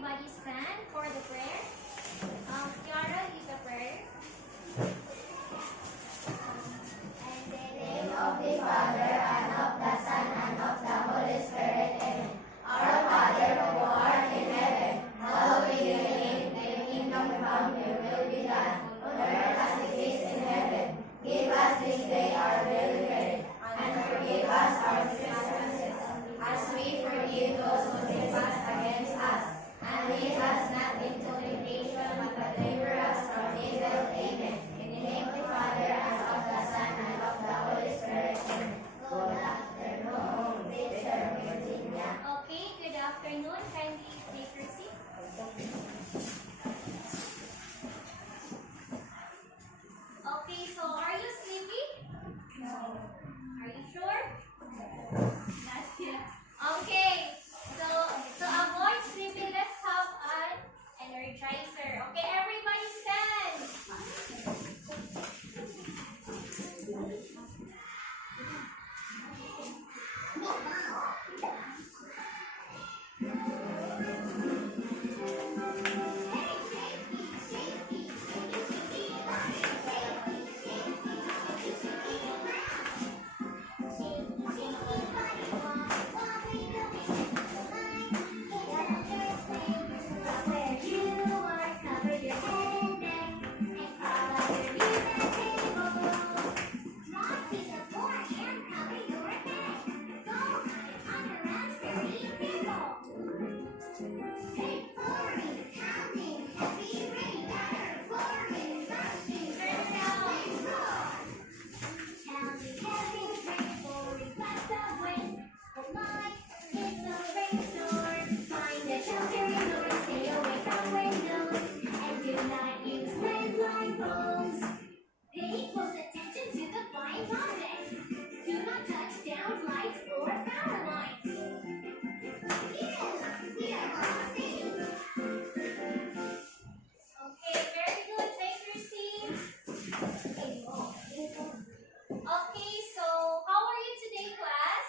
everybody stand for the prayer. Kiara, lead the prayer. In the name of the Father, and of the Son, and of the Holy Spirit. Amen. Our Father who art in heaven, hallowed be your name. Thy kingdom come, your will be done, on earth as it is in heaven. Give us this day our daily bread, and forgive us our trespasses, as we forgive those who trespass against us. And lead us not into temptation, but deliver us from evil. Amen. In the name of the Father, and of the Son, and of the Holy Spirit. Amen. Good afternoon, teacher Virginia. Okay, good afternoon. Kindly take your seat. Okay, so are you sleepy? No. Are you sure? Not yet. Okay, so to avoid sleeping, let's have an energizer. Okay, everybody stand. Pay close attention to the flying objects. Do not touch down lights or power lines. We are all safe. Okay, very good. Take your seat. Okay, so how are you today, class?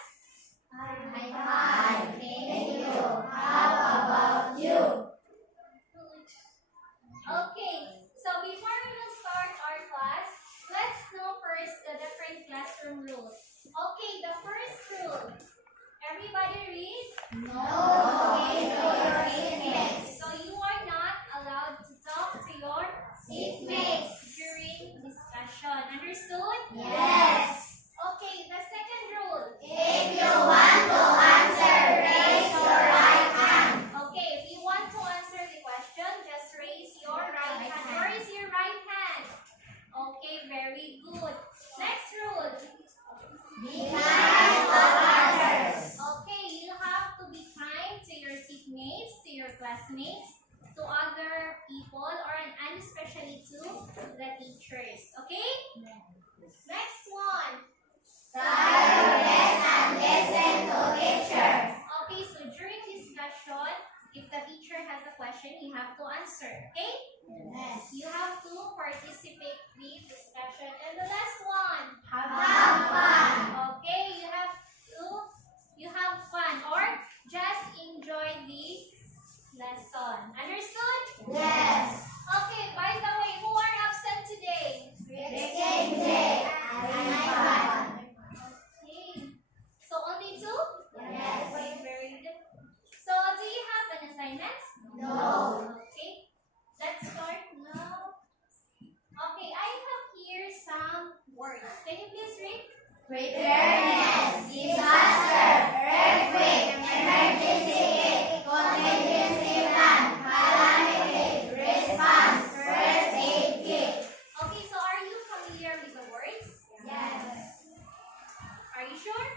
I'm fine, thank you. How about you? Okay, so before we will start our class, let's know first the different classroom rules. Okay, the first rule. Everybody read? No talking to your seatmates. So you are not allowed to talk to your Seatmates. during discussion. Understood? Yes. Okay, the second rule. If you want to answer, raise your right hand. Okay, if you want to answer the question, just raise your right hand. Where is your right hand? Okay, very good. Next rule. Be kind to others. Okay, you have to be kind to your seatmates, to your classmates, to other people, and especially to the teachers. Okay? Next one. Try your best and listen to teacher. Okay, so during discussion, if the teacher has a question, you have to answer. Okay? Yes. You have to participate in the discussion. And the last one. Have fun. Okay, you have fun or just enjoy the lesson. Understood? Yes. Okay, by the way, who are absent today? Christine J. Ivan. Okay. So only two? Yes. Okay, very good. So do you have an assignment? No. Okay. Let's start now. Okay, I have here some words. Can you please read? Preparedness, disaster, earthquake, emergency aid, contingency plan, calamity, response, first aid kit. Okay, so are you familiar with the words? Yes. Are you sure?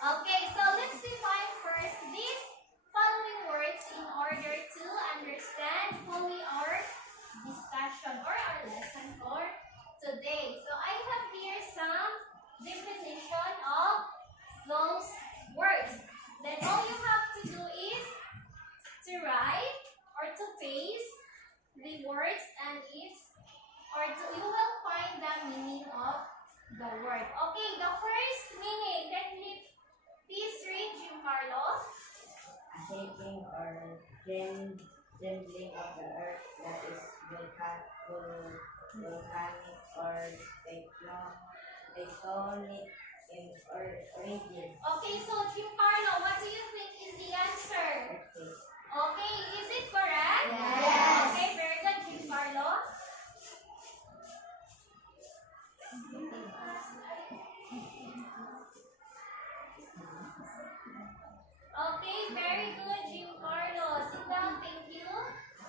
Okay, so let's define first these following words in order to understand fully our discussion or our lesson for today. So I have here some definition of those words. Then all you have to do is to write or to paste the words and you will find the meaning of the word. Okay, the first meaning. Can you please read, Giancarlo? shaking or trembling of the earth that is volcanic or tectonic in origin. Okay, so Giancarlo, what do you think is the answer? Earthquake. Okay, is it correct? Yes. Okay, very good, Giancarlo. Okay, very good, Giancarlo. Sit down, thank you.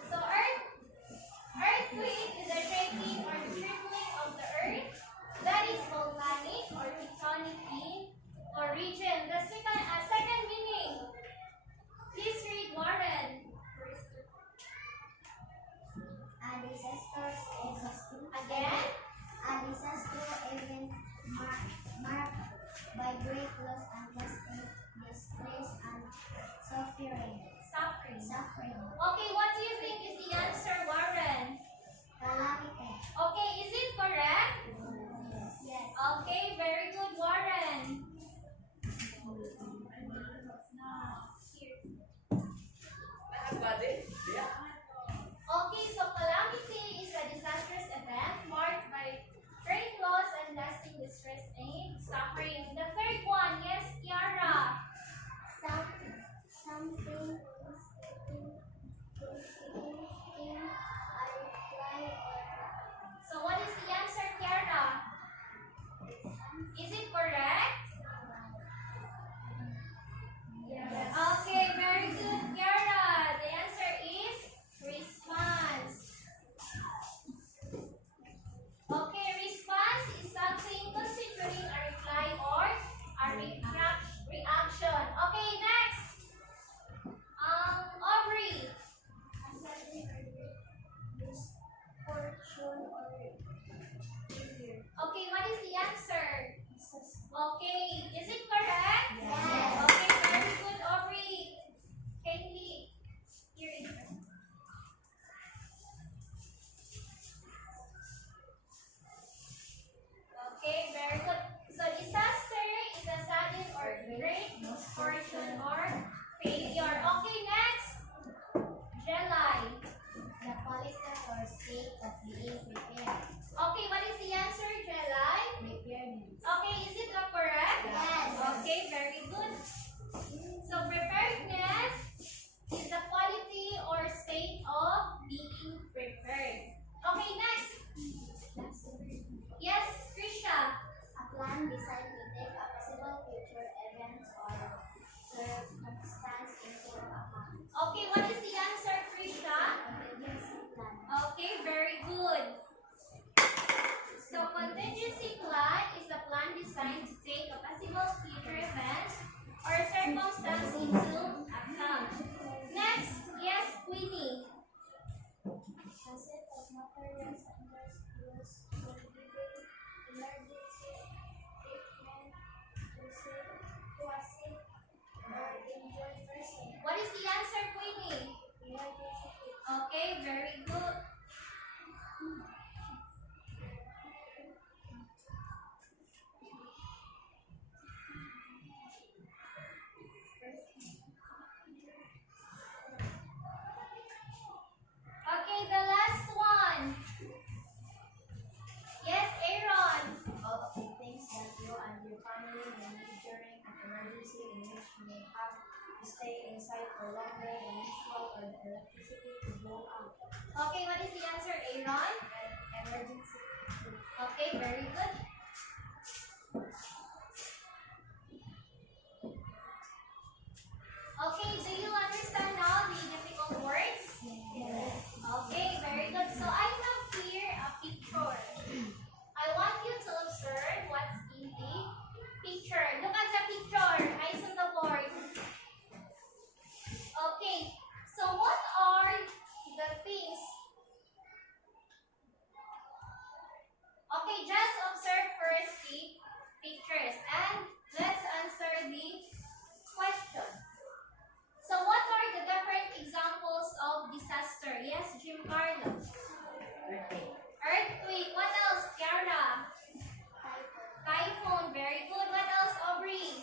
So, earthquake is a shaking or trembling of the earth that is volcanic or tectonic in origin. The second meaning. Please read, Warren. A disastrous event. Again. A disastrous event marked by great loss and distress and suffering. Suffering. Okay, what do you think is the answer, Warren? Calamity. Okay, is it correct? Yes. Okay, very good, Warren. Okay, so calamity is a disastrous event marked by great loss and lasting distress and suffering. The third one, yes, Kiara. Something So what is the answer, Kiara? Is it correct? Okay, very good, Kiara. The answer is response. Okay, response is something constituting a reply or a reaction. Okay, next. Aubrey. Okay, what is the answer? Okay, is it correct? Yes. Okay, very good, Aubrey. Kaylee, here is okay, very good. So disaster is a sudden or great misfortune or failure. Okay, next. Jelai. The quality or state of being prepared. Okay, what is the answer, Jelai? Preparedness. Okay, is it correct? Yes. Okay, very good. So preparedness is the quality or state of being prepared. Okay, next. Yes, Krisha. A plan designed to take a possible future events or circumstance into account. Okay, what is the answer, Krisha? Contingency plan. Okay, very good. So contingency plan is a plan designed to take a possible future event or circumstance into account. Next, yes, Queenie. A set of materials and tools for giving emergency treatment to a sick or injured person. What is the answer, Queenie? Emergency kit. Okay, very good. Okay, the last one. Yes, Aaron. All of the things that you and your family may need during an emergency in which you may have to stay inside for longer than usual or the electricity to go out. Okay, what is the answer, Aaron? Emergency. Okay, very good. Okay, do you understand now the difficult words? Yes. Okay, very good. So I have here a picture. I want you to observe what's in the picture. Look at the picture. Eyes on the board. Okay, so what are the things? Okay, just observe first the pictures and let's answer the question. So what are the different examples of disaster? Yes, Giancarlo. Earthquake. Earthquake. What else? Kiara. Typhoon. Very good. What else, Aubrey?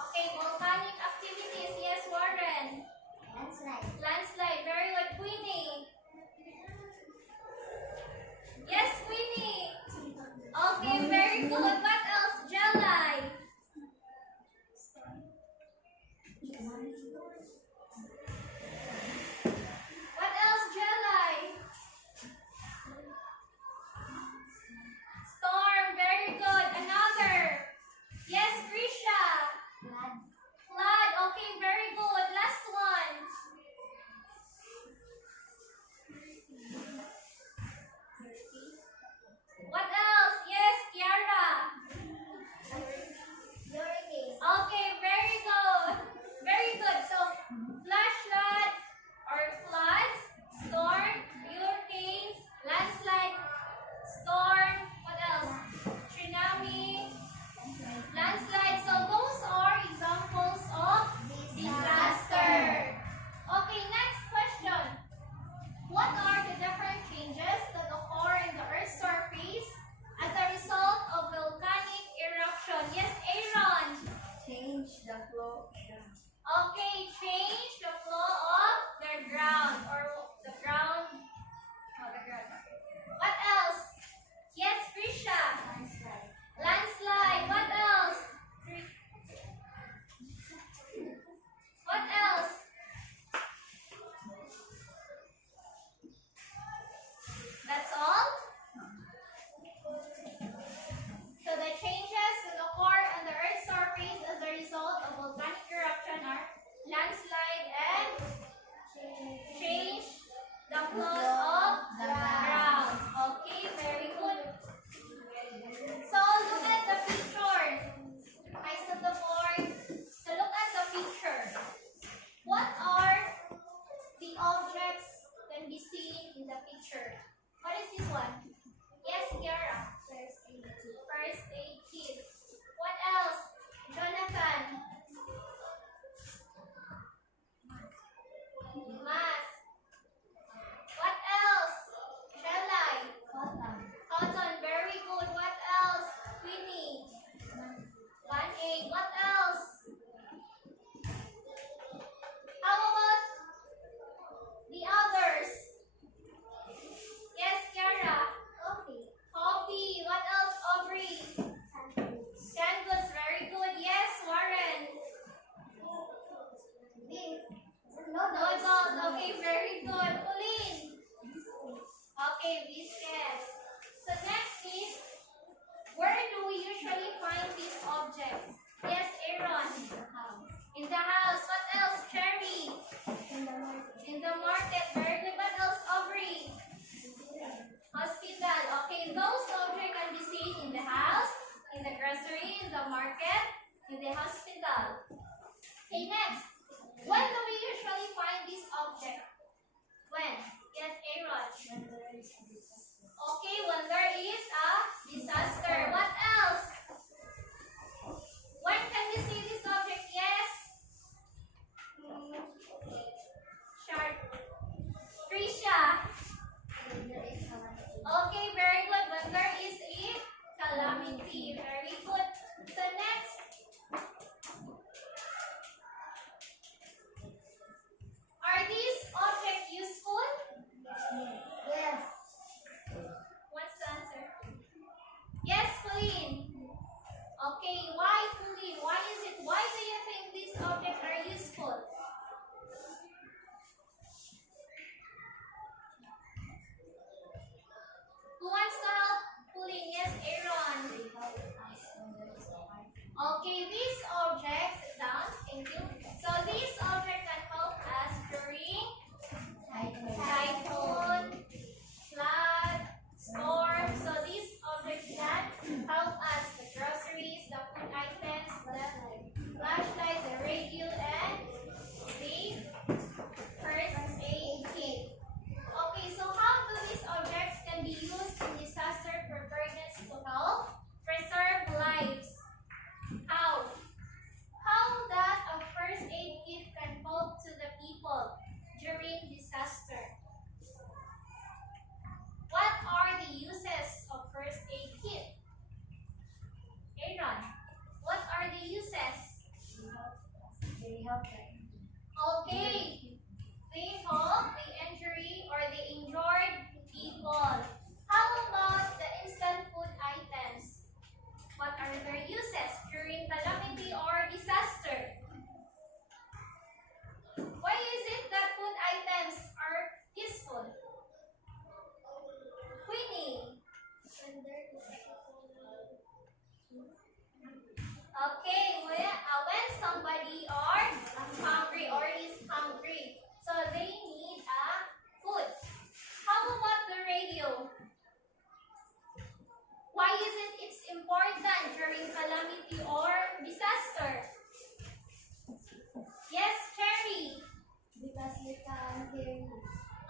Okay, volcanic activities. What else, Jelly? Storm, very good. Another. Yes, Krisha. Flood, okay, very good. Last one. What else? Yes, Kiara. Okay, very good. Very good. So, flash flood or floods, storm, hurricanes, landslide, storm, what else? Tsunami, landslide. So, those are examples of disaster. Okay, next question. What are the different changes that occur in the Earth's surface as a result of volcanic eruption? Yes, Aaron. Change the flow. Okay, change the flow of the ground or the ground. Oh, the ground. What else? Yes, Krisha. Landslide. What else? What else? That's all? So the changes that occur on the Earth's surface as a result of volcanic eruption are landslide and change the flows of the ground. Okay, very good. So look at the picture. Eyes on the board. So look at the picture. What are the objects can be seen in the picture? What is this one? Yes, Kiara. First aid kit. What else? Jonathan. Mask. What else? Shelly. Cotton. Very good. What else? Winnie. 1A. What else? How about the others? Yes, Kiara. Coffee. What else, Aubrey? Candles. Very good. Yes, Warren. Noodles. Okay, very good. Pauline. Okay, biscuits. So next is, where do we usually find these objects? Yes, Aaron. In the house. What else, Cherry? In the market. Very good. What else, Aubrey? Hospital. Okay, those objects can be seen in the house, in the grocery, in the market, in the hospital. Okay, next. When do we usually find this object? When? Yes, Aaron. Okay, when there is a disaster. What else? When can we see this object? Yes. Sharp. Trisha. Okay, very good. When there is a calamity. Very good. So next. Are these objects useful? Yes. What's the answer? Why is it that food items are useful? Queenie. Okay, when somebody are hungry or is hungry, so they need a food. How about the radio? Why is it's important during calamity or disaster? Yes, Cherry. Because we can hear you.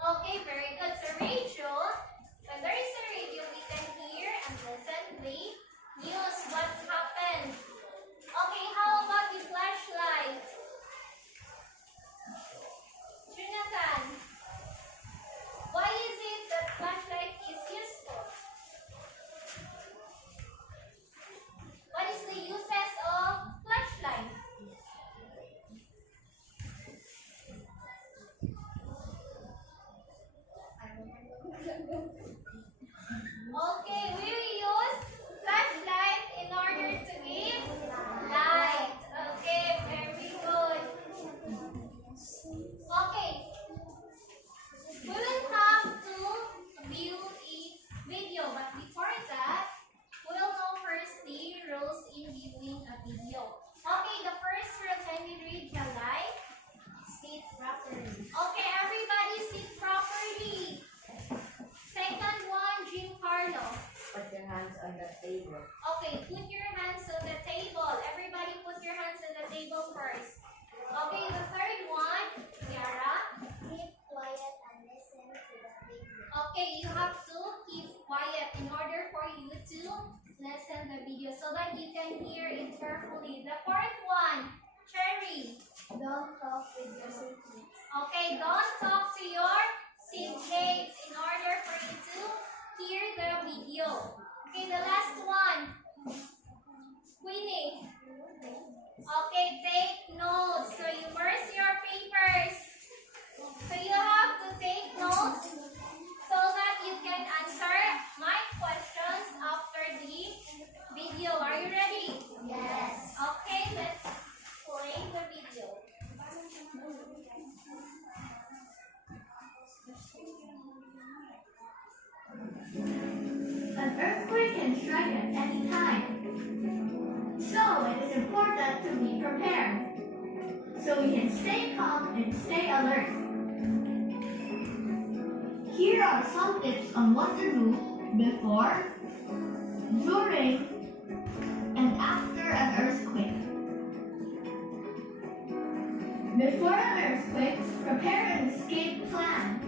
Okay, very good. So radio, when there is a radio, we can hear and listen, play news, what's happened. Okay, how about the flashlight? Jonathan, why is it that flashlight is useful? What is the uses of flashlight? Okay, we will use flashlight in order to give light. Okay, very good. Okay, we will have to view a video, but before that, we'll know first the rules in viewing a video. Okay, the first rule, can we read the light? Sit properly. Okay, everybody sit properly. Second one, Jim Carlo. Put your hands on the table. Okay, put your hands on the table. Everybody put your hands on the table first. Okay, the third one, Kiara. Keep quiet and listen to the video. Okay, you have to keep quiet in order for you to listen the video so that you can hear it carefully. The fourth one, Cherry. Don't talk with your seatmates. Okay, don't talk to your seatmates in order for you to hear the video. Okay, the last one, Queenie. Okay, take notes. So you immerse your papers. So you have to take notes so that you can answer my questions after the video. Are you ready? Yes. Okay, let's play the video. An earthquake can strike at any time. So it is important to be prepared so we can stay calm and stay alert. Here are some tips on what to do before, during, and after an earthquake. Before an earthquake, prepare an escape plan.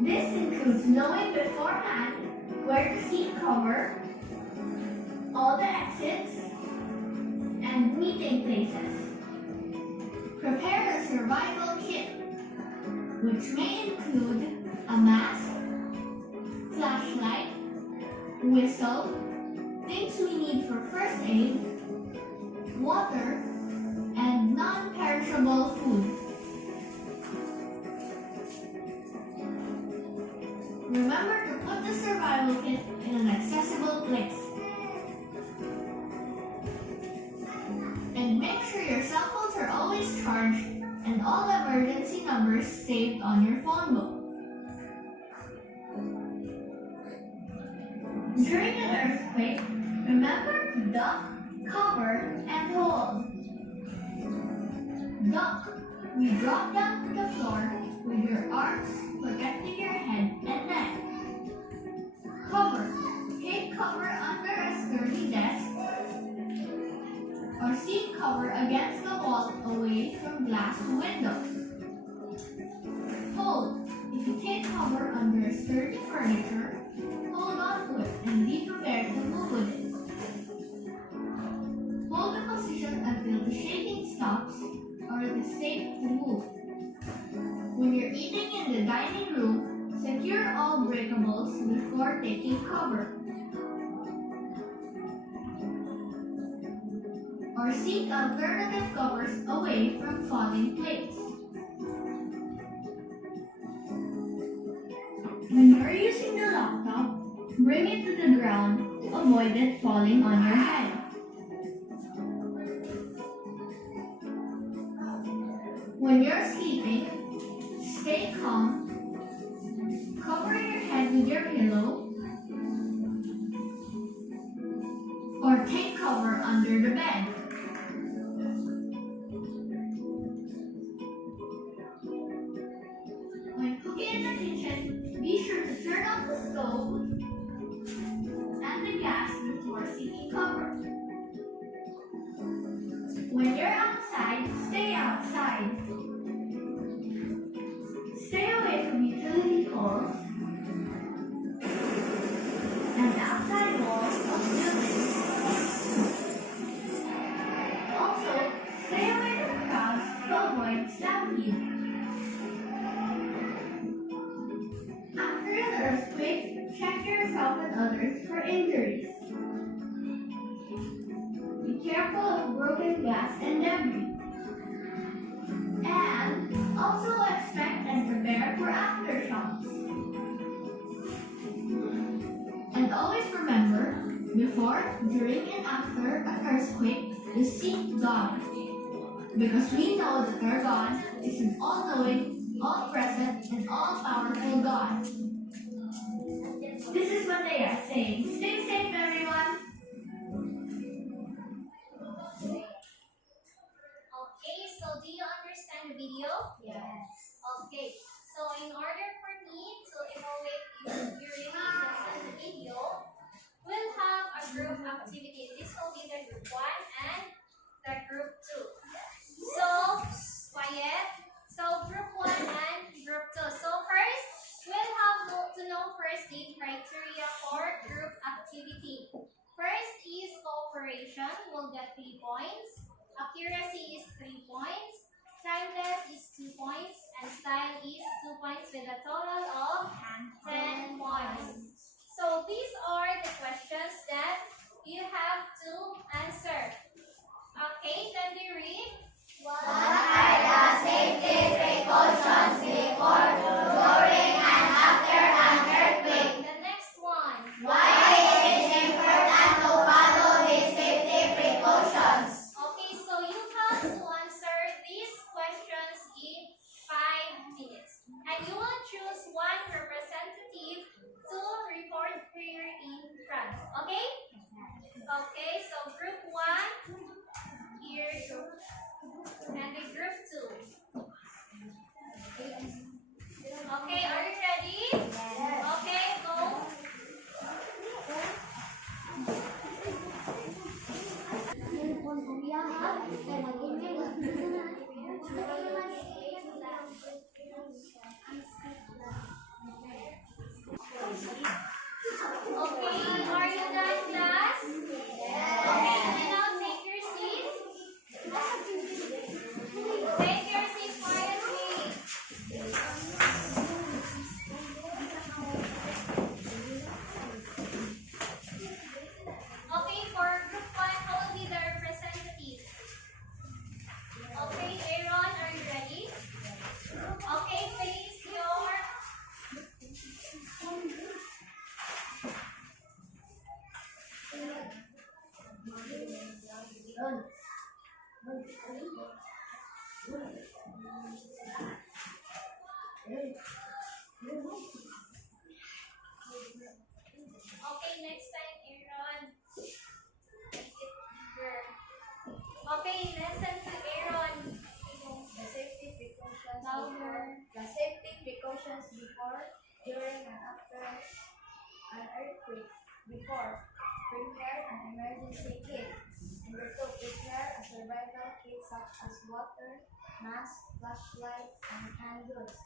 This includes knowing beforehand where to seek cover, all the exits, and meeting places. Prepare a survival kit, which may include a mask, flashlight, whistle, things we need for first aid, water, and non-perishable food. Remember to put the survival kit in an accessible place. And make sure your cell phones are always charged and all emergency numbers saved on your phone book. During an earthquake, remember to duck, cover, and hold. Duck. We drop down to the floor with your arms protecting your head and neck. Cover. Take cover under a sturdy desk or seek cover against the wall away from glass windows. Hold. If you take cover under sturdy furniture, hold on to it and be prepared to move with it. Hold the position until the shaking stops or it is safe to move. When you're eating in the dining room, secure all breakables before taking cover. Or seek alternative covers away from falling plates. When you're using the laptop, bring it to the ground to avoid it falling on your head. When you're sleeping, stay calm, cover your head with your pillow, or take cover under the bed. When cooking in the kitchen, be sure to turn off the stove and the gas before seeking cover. When you're outside, stay outside. Stay away from utility poles and outside walls of buildings. Also, stay away from crowds to avoid stampede. After an earthquake, check yourself and others for injuries. Be careful of broken glass and debris. And also expect and prepare for aftershocks. And always remember, before, during, and after an earthquake, to seek God. Because we know that our God is an all-knowing, all-present, and all-powerful God. This is what they are saying. Stay safe, everyone. Okay, so do you understand the video? Yes. Okay, so in order for me to evaluate if you really understand the video, we'll have a group activity. This will be the group 1 and the group 2. So, quiet. So, group 1 and group 2. So, first, we'll have to know first the criteria for group activity. First is cooperation, we'll get 3 points. Accuracy is 3 points. Timeless is 2 points. And style is 2 points with a total of 10 points. So these are the questions that you have to answer. Okay, can you read? What are the safety precautions before, during, and after an earthquake? The next one. Why is it important to follow these safety precautions? Okay, so you have to answer these questions in 5 minutes. And you will choose one representative to report here in front. Okay? Okay, so group 1, here, and the group 2. Okay, are you ready? Okay, go. Okay, are you done, class? Okay, now take your seat. Take your seat quietly. Okay, for group 1, who will be the representative? Okay, Aaron, are you ready? Okay, place your Okay, next time, Aaron. Make it bigger. Okay, listen to Aaron. The safety precautions Louder. before, during, and after an earthquake. Before, prepare an emergency kit. Number 2, prepare a survival kit such as water, mask, flashlight, and canned goods.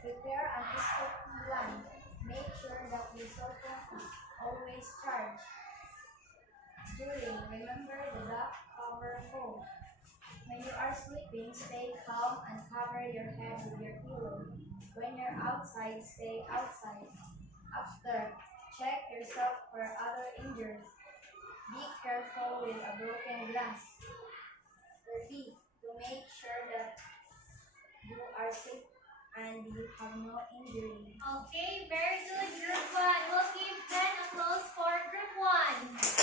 Prepare an escape plan. Make sure that your cell phone is always charged. During, remember the duck cover hole. When you are sleeping, stay calm and cover your head with your pillow. When you're outside, stay outside. After, check yourself for other injuries. Be careful with a broken glass. Repeat to make sure that you are safe and you have no injury. Okay, very good, group 1. We'll give them applause for group 1.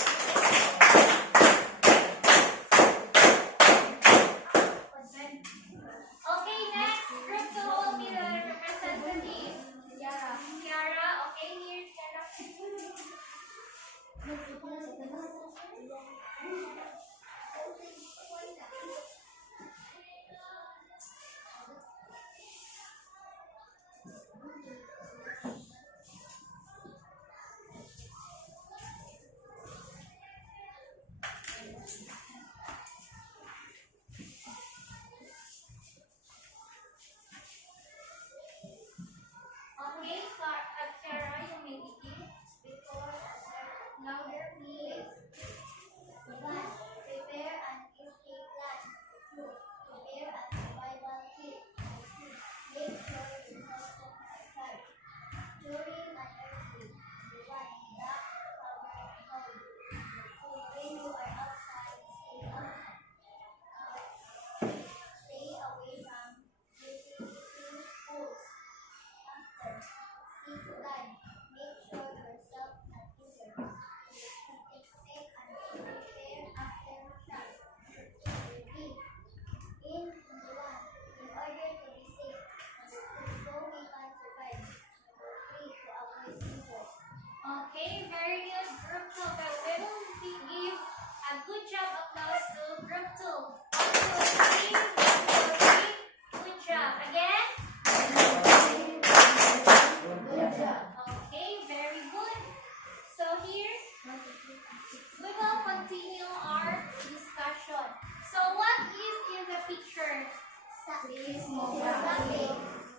Seismography.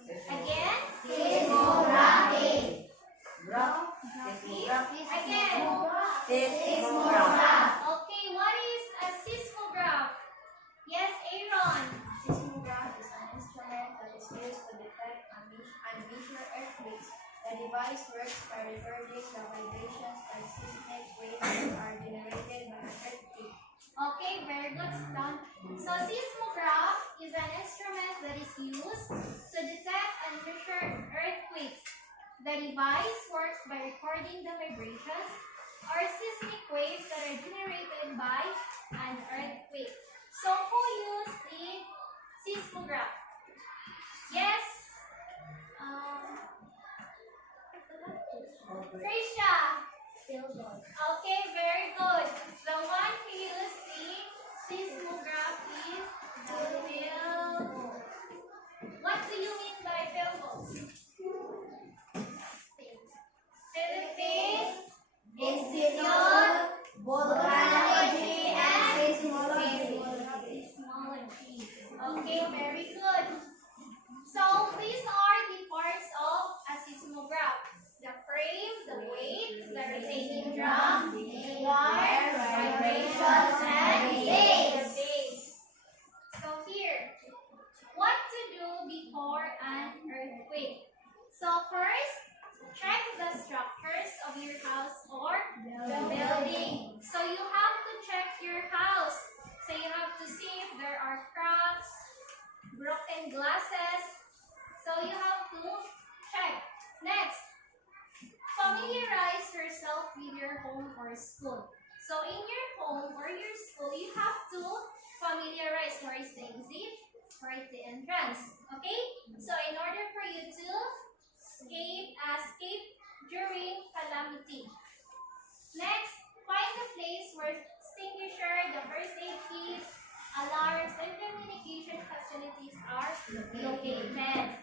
Again? Seismography. Again? Seismograph. Okay, what is a seismograph? Yes, Aaron. Seismograph is an instrument that is used to detect and measure earthquakes. The device works by recording the vibrations and seismic waves that are generated by an earthquake. Okay, very good. Done. So seismograph is an instrument that is used to detect and measure earthquakes. The device works by recording the vibrations or seismic waves that are generated by an earthquake. So who used the seismograph? Yes. Trisha. Okay, very good. The one who used the seismograph is Phil. What do you mean by Philbos? Philippine Institute Volcanology and Seismology. Okay, very good. So these are the parts of a seismograph: the frame, the weight, the rotating drum, the wire, vibrations, and the base. So here, what to do before an earthquake? So first, check the structures of your house or the building. So you have to check your house. So you have to see if there are cracks, broken glasses. So you have to check. Next, familiarize yourself with your home or school. So in your home or your school, you have to familiarize where is the exit, where is the entrance. Okay? So in order for you to escape during calamity. Next, find the place where extinguisher, the first aid kit, alarms, and communication facilities are located.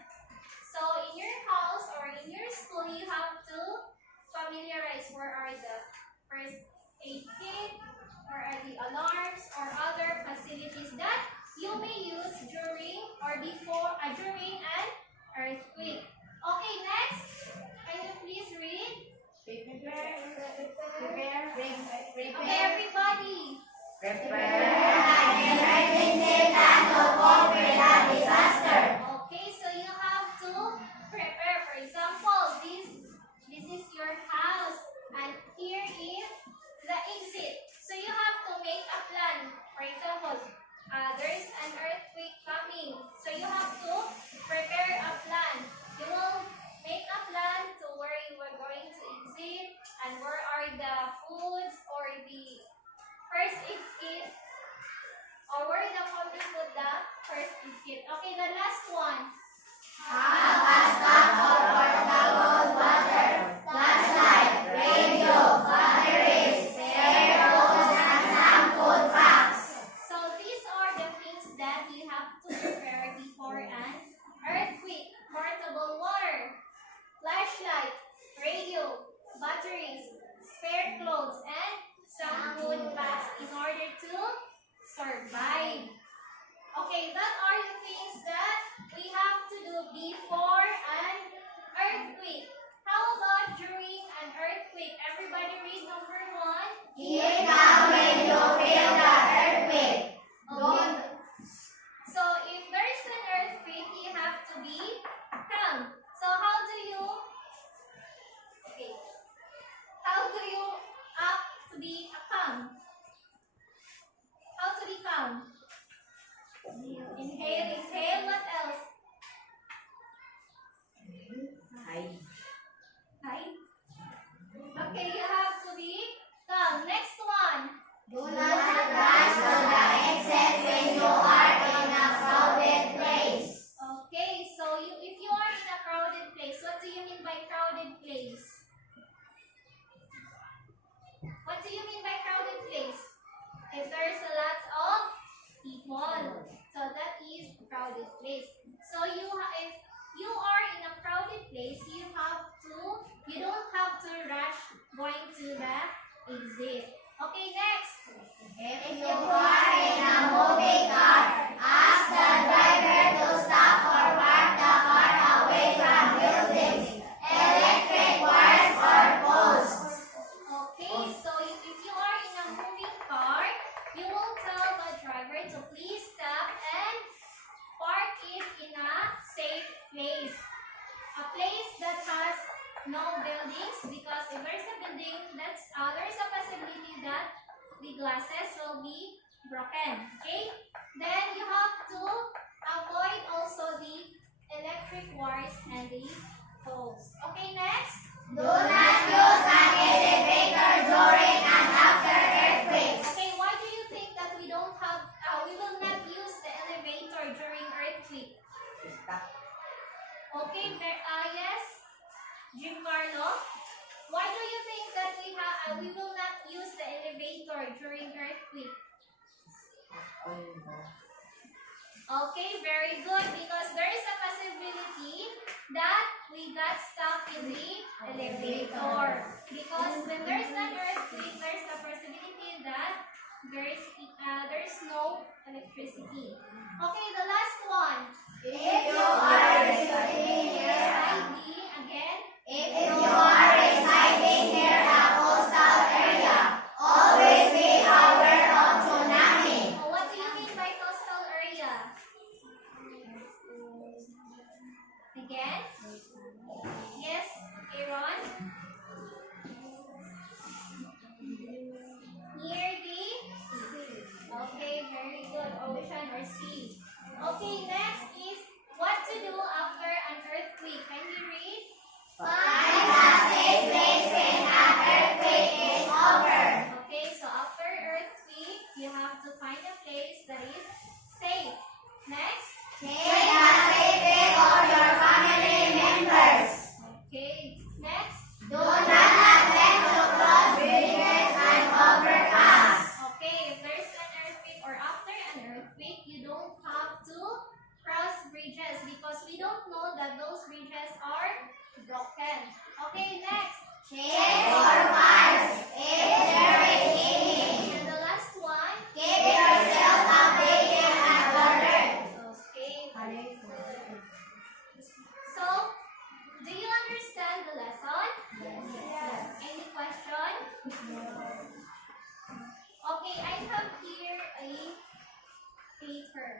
So in your house or in your school, you have to familiarize where are the first aid kit, where are the alarms or other facilities that you may use during during an earthquake. Okay, next, can you please read? Prepare. Okay, everybody. Okay, so you have to prepare. For example, this is your house, and here is the exit. So you have to make a plan. For example, there is an earthquake coming. So you have to prepare a plan. You will make a plan to where you are going to exit and where are the foods or the first aid kit or where the public put the first aid kit. Okay, the last one. So these are the things that you have to prepare before an earthquake. Portable water, flashlight, radio, batteries, spare clothes, and some food packs in order to survive. Okay, that are the things that we have to do before an earthquake. How about during an earthquake? Everybody read number 1. Okay. So if there is an earthquake, you have to be calm. So how do you act to be calm? How to be calm? Inhale, exhale, what else? Hide. Okay, you have to be calm. Next one. Okay, so if you are in a crowded place, what do you mean by crowded place? What do you mean by crowded place? If there's a lot of people, so that is crowded place. So if you are in a crowded place, you don't have to rush going to the exit. Okay, next. If you are in a moving car, ask the driver to stop place. A place that has no buildings, because if there's a building, there's a possibility that the glasses will be broken. Okay? Then you have to avoid also the electric wires and the poles. Okay, next. Do not use an elevator during and after earthquakes. Okay, why do you think that we don't have, we will not use the elevator during earthquake? Okay, yes, Giancarlo. Why do you think that we will not use the elevator during earthquake? Okay, very good, because there is a possibility that we got stuck in the elevator. Because when there's an earthquake, there's a possibility that there's no electricity. Okay, the last one. If you are residing near Again. If you are residing near a coastal area, always be aware of tsunami. What do you mean by coastal area? Again? Yes, Aaron? Near the? Okay, very good. Ocean or sea. Okay, next is what to do after an earthquake. Can you read? Find a safe place when an earthquake is over. Okay, so after earthquake, you have to find a place that is safe. Next? Take the safety of your family members. Okay, next? Do not attempt to cross bridges and overpass. Okay, if there's an earthquake or after an earthquake, you don't have to cross bridges because we don't know that those bridges are broken. Okay, next. Check for fires if there is any. And the last one. Keep yourself updated and alert. Okay. So, do you understand the lesson? Yes. Any question? Okay, I have here a paper.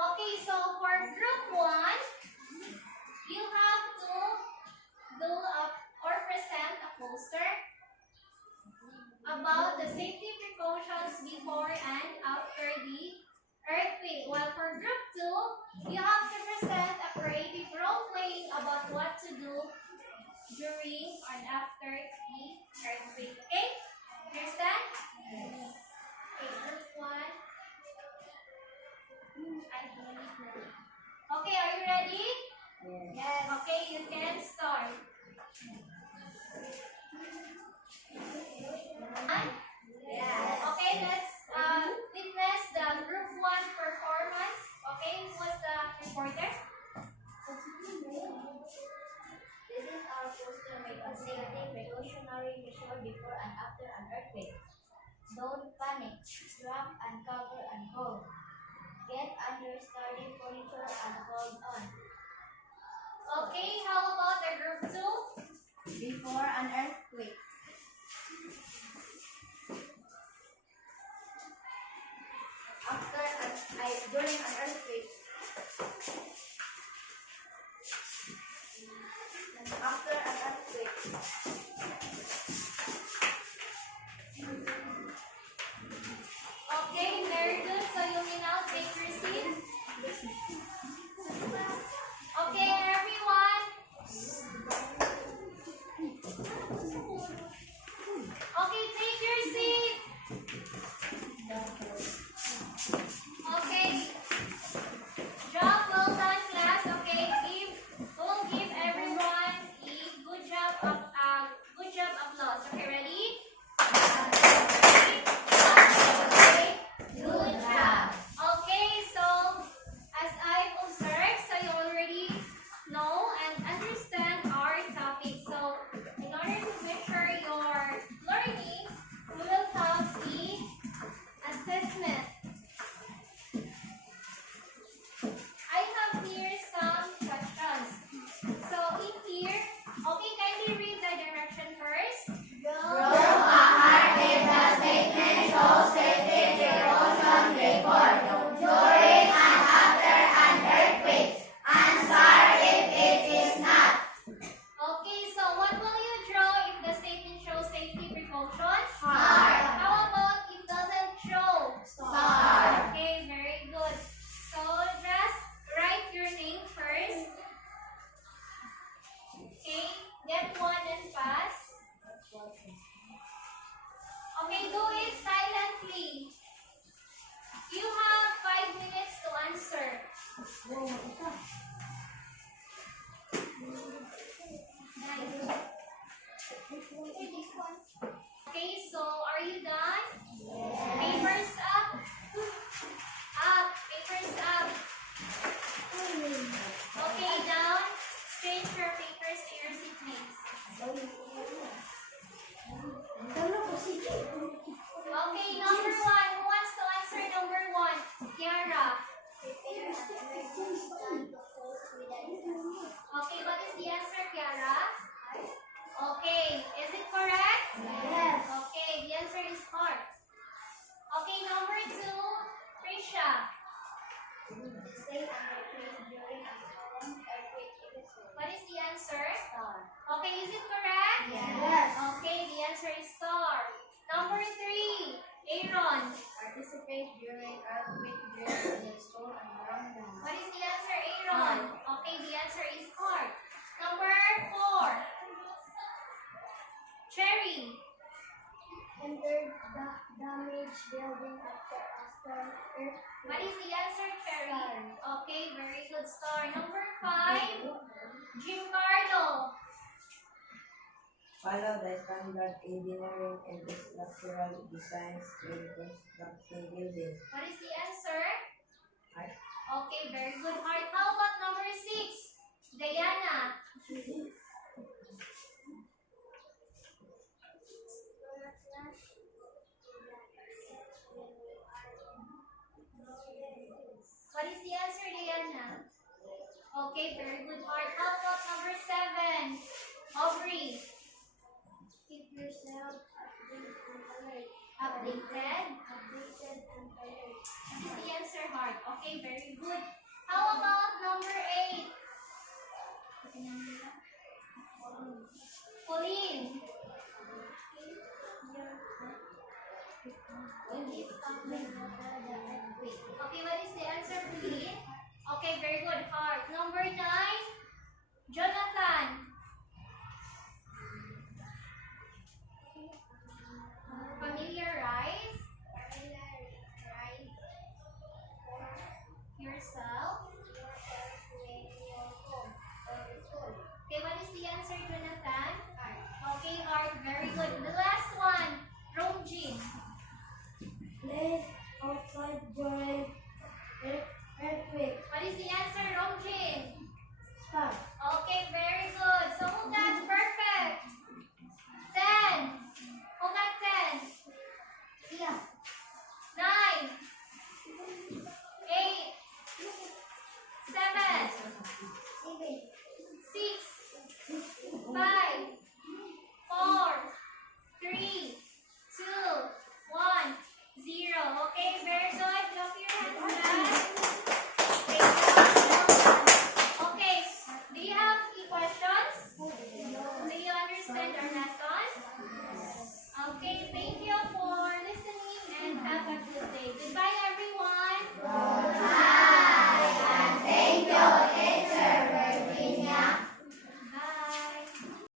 Okay, so for group 1, you have to do or present a poster about the safety precautions before and after the earthquake. While for group 2, you have to present a creative role playing about what to do during and after the earthquake. Okay? Understand? Yes. Okay, group 1. Okay, are you ready? Yes. Okay, you can start. Yes. Okay, let's witness the group 1 performance. Okay, who was the reporter? This is our poster make a safety precautionary measure before and after an earthquake. Don't panic. Wrap and cover and hold. Get under sturdy furniture and hold on. Okay, how about the group 2? Before an earthquake. During an earthquake. After an earthquake. Okay, very good. So you may now take your seat. Okay, everyone. Okay, take your seat. Okay. Job well done, class. is it correct? Yes. Okay, the answer is star. Number 3, Aaron. Participate during earthquake drills in stone and ground down. What is the answer, Aaron? Okay, the answer is heart. Number 4, Cherry. Enter the damaged building after a storm earthquake. What is the answer, Cherry? Star. Okay, very good, star. Number 5, Giancarlo. Follow the standard engineering and structural designs when constructing buildings. What is the answer? Heart. Okay, very good, heart. How about number 6, Diana? What is the answer, Diana? Okay, very good, heart. How about number 7, Aubrey? Keep yourself updated and alert. Updated. Updated and alert. What is the answer, heart? Okay, very good. How about number 8, Pauline? Okay, what is the answer, Pauline? Okay, very good, heart. Number 9, Jonathan.